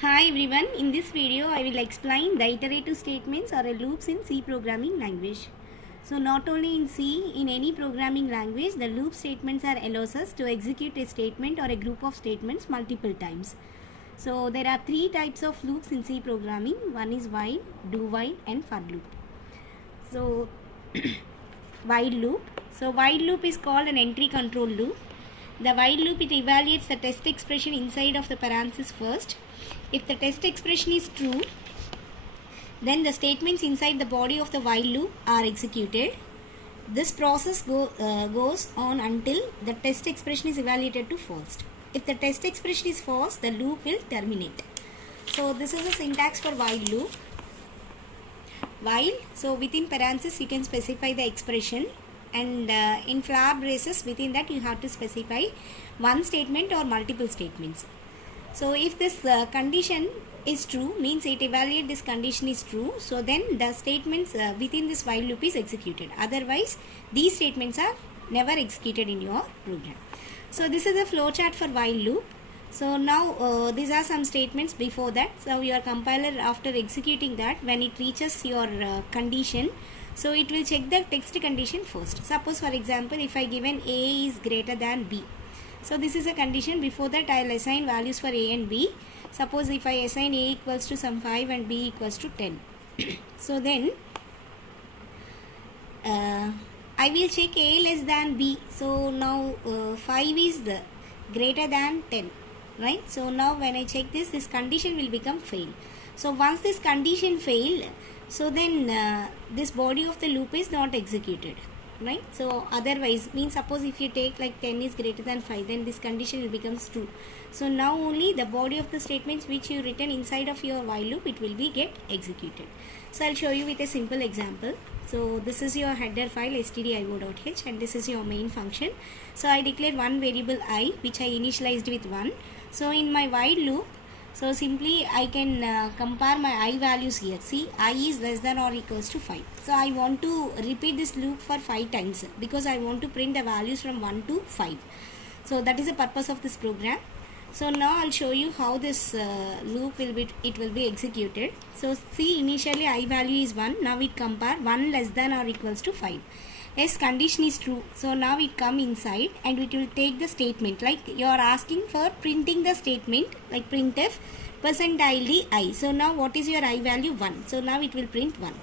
Hi everyone, in this video I will explain the iterative statements or loops in C programming language. So not only in C, in any programming language the loop statements are allows us to execute a statement or a group of statements multiple times. So there are three types of loops in C programming. One is while, do while and for loop. So while loop. So while loop is called an entry control loop. The while loop, it evaluates the test expression inside of the parenthesis first. If the test expression is true, then the statements inside the body of the while loop are executed. This process goes on until the test expression is evaluated to false. If the test expression is false, the loop will terminate. So this is the syntax for while loop. While, so within parenthesis you can specify the expression, and in flower braces within that you have to specify one statement or multiple statements. So if this condition is true, means it evaluate this condition is true, so then the statements within this while loop is executed. Otherwise these statements are never executed in your program. So this is a flowchart for while loop. So now these are some statements before that. So your compiler, after executing that, when it reaches your condition, so it will check the text condition first. Suppose for example if I given A is greater than B. So this is a condition. Before that I will assign values for A and B. Suppose if I assign A equals to some 5 and B equals to 10. So then I will check A less than B. So now 5 is the greater than 10. Right? So now when I check this, this condition will become fail. So once this condition failed, so then this body of the loop is not executed, right? So otherwise, means suppose if you take like 10 is greater than 5, then this condition will become true. So now only the body of the statements which you written inside of your while loop, it will be get executed. So I'll show you with a simple example. So this is your header file stdio.h and this is your main function. So I declare one variable I which I initialized with 1. So in my while loop, so simply I can compare my I values here. See, I is less than or equals to 5. So I want to repeat this loop for 5 times because I want to print the values from 1 to 5. So that is the purpose of this program. So now I'll show you how this loop will be executed. So see, initially I value is 1. Now it compare 1 less than or equals to 5. Yes, condition is true. So now it come inside and it will take the statement, like you are asking for printing the statement like printf %ld I. So now what is your I value? 1. So now it will print 1.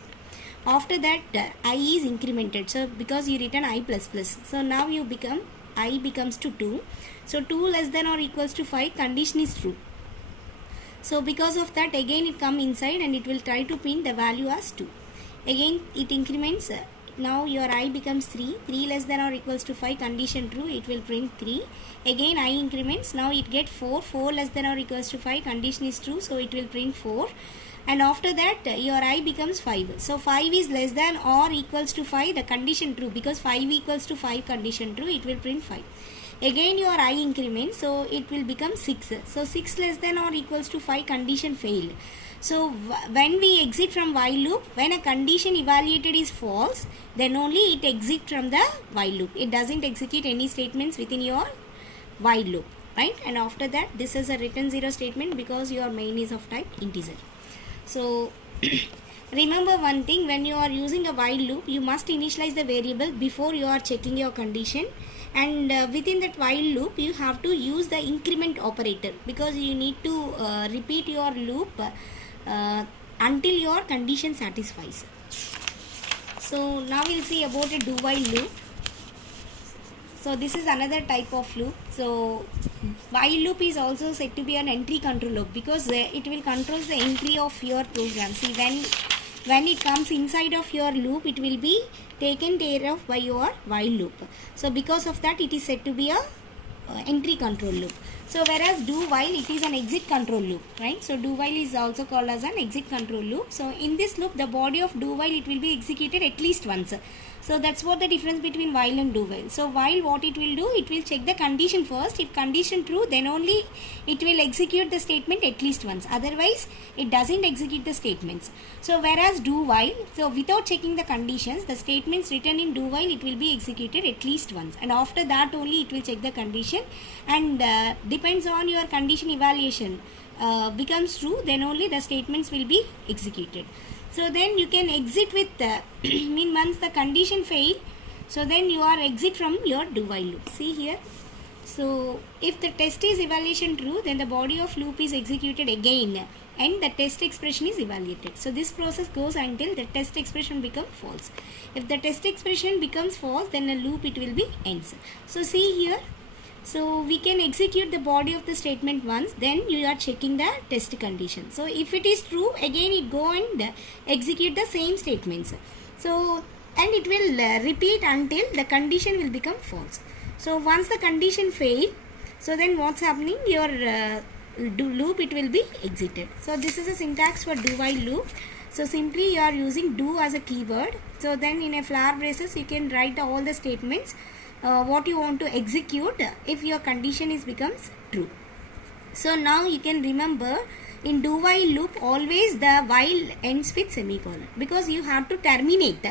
After that I is incremented. So because you written I plus plus. So now you become I becomes to 2. So 2 less than or equals to 5, condition is true. So because of that again it come inside and it will try to print the value as 2. Again it increments. Now your I becomes 3. 3 less than or equals to 5, condition true, it will print 3. Again I increments. Now it get 4. 4 less than or equals to 5, condition is true, so it will print 4. And after that your I becomes 5. So 5 is less than or equals to 5, the condition true, because 5 equals to 5, condition true, it will print 5. Again your I increments, so it will become 6. So 6 less than or equals to 5, condition failed. So when we exit from while loop, when a condition evaluated is false, then only it exits from the while loop. It doesn't execute any statements within your while loop, right? And after that this is a return 0 statement because your main is of type integer. So remember one thing, when you are using a while loop, you must initialize the variable before you are checking your condition, and within that while loop you have to use the increment operator because you need to repeat your loop until your condition satisfies. So now we'll see about a do while loop. So this is another type of loop. So while loop is also said to be an entry control loop because it will control the entry of your program. See, when it comes inside of your loop, it will be taken care of by your while loop. So because of that it is said to be a entry control loop. So whereas do while, it is an exit control loop, right? So do while is also called as an exit control loop. So in this loop the body of do while, it will be executed at least once. So that's what the difference between while and do while. So while what it will do, it will check the condition first. If condition true, then only it will execute the statement at least once. Otherwise it doesn't execute the statements. So whereas do while, so without checking the conditions, the statements written in do while, it will be executed at least once, and after that only it will check the condition, and depends on your condition evaluation. becomes true, then only the statements will be executed. So then you can exit with mean once the condition fail, so then you are exit from your do while loop. See here. So if the test is evaluation true, then the body of loop is executed again and the test expression is evaluated. So this process goes until the test expression becomes false. If the test expression becomes false, then the loop it will be ends. So see here. So we can execute the body of the statement once, then you are checking the test condition. So if it is true, again it go and execute the same statements. So and it will repeat until the condition will become false. So once the condition fail, so then what's happening, your do loop it will be exited. So this is a syntax for do while loop. So simply you are using do as a keyword. So then in a flower braces you can write all the statements what you want to execute if your condition is becomes true. So now you can remember in do while loop always the while ends with semicolon, because you have to terminate,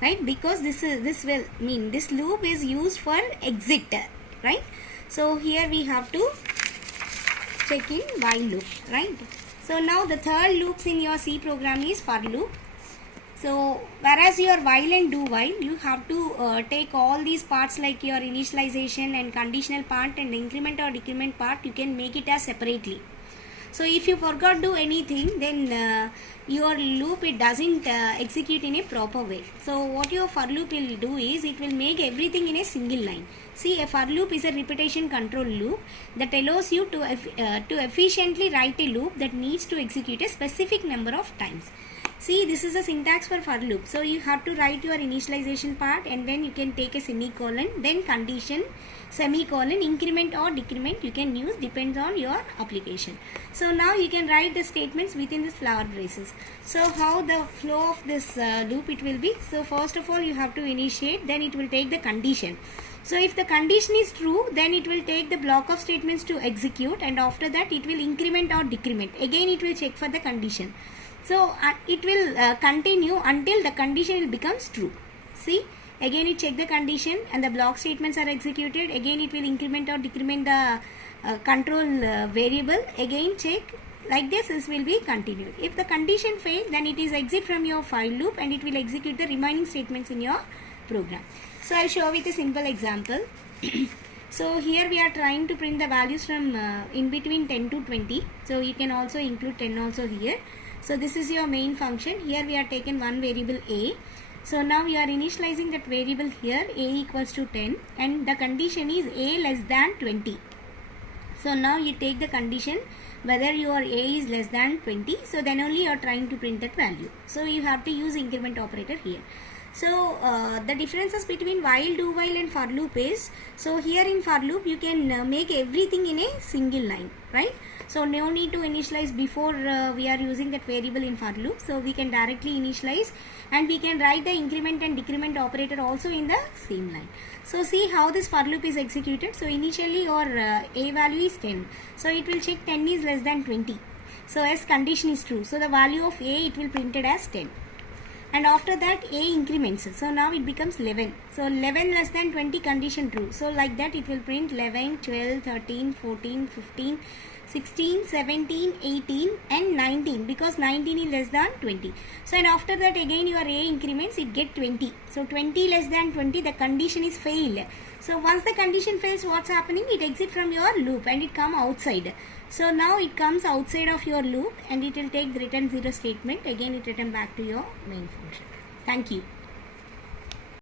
right? Because this will mean this loop is used for exit, right? So here we have to check in while loop, right? So now the third loops in your C program is for loop. So whereas your while and do while, you have to take all these parts like your initialization and conditional part and increment or decrement part, you can make it as separately. So if you forgot to do anything, then your loop it doesn't execute in a proper way. So what your for loop will do is it will make everything in a single line. See, a for loop is a repetition control loop that allows you to efficiently write a loop that needs to execute a specific number of times. See, this is a syntax for loop. So you have to write your initialization part and then you can take a semicolon, then condition, semicolon, increment or decrement you can use, depends on your application. So now you can write the statements within this flower braces. So how the flow of this loop it will be. So first of all you have to initiate, then it will take the condition. So if the condition is true, then it will take the block of statements to execute, and after that it will increment or decrement. Again it will check for the condition. So it will continue until the condition will becomes true. See, again it check the condition and the block statements are executed. Again it will increment or decrement the control variable. Again check. Like this will be continued. If the condition fails, then it is exit from your while loop and it will execute the remaining statements in your program. So I'll show with a simple example. So here we are trying to print the values from in between 10 to 20. So you can also include 10 also here. So this is your main function. Here we are taken one variable a. So now we are initializing that variable here, a equals to 10, and the condition is a less than 20. So now you take the condition whether your a is less than 20. So then only you are trying to print that value. So you have to use increment operator here. So the differences between while, do while and for loop is, so here in for loop you can make everything in a single line, right? So no need to initialize before we are using that variable in for loop. So we can directly initialize and we can write the increment and decrement operator also in the same line. So see how this for loop is executed. So initially your a value is 10. So it will check 10 is less than 20. So as condition is true. So the value of a it will printed as 10. And after that a increments. So now it becomes 11. So 11 less than 20 condition true. So like that it will print 11, 12, 13, 14, 15, 16, 17, 18 and 19, because 19 is less than 20. So and after that again your a increments, it get 20. So 20 less than 20, the condition is failed. So once the condition fails, what's happening? It exits from your loop and it come outside. So now it comes outside of your loop and it will take the return 0 statement. Again it return back to your main function. Thank you.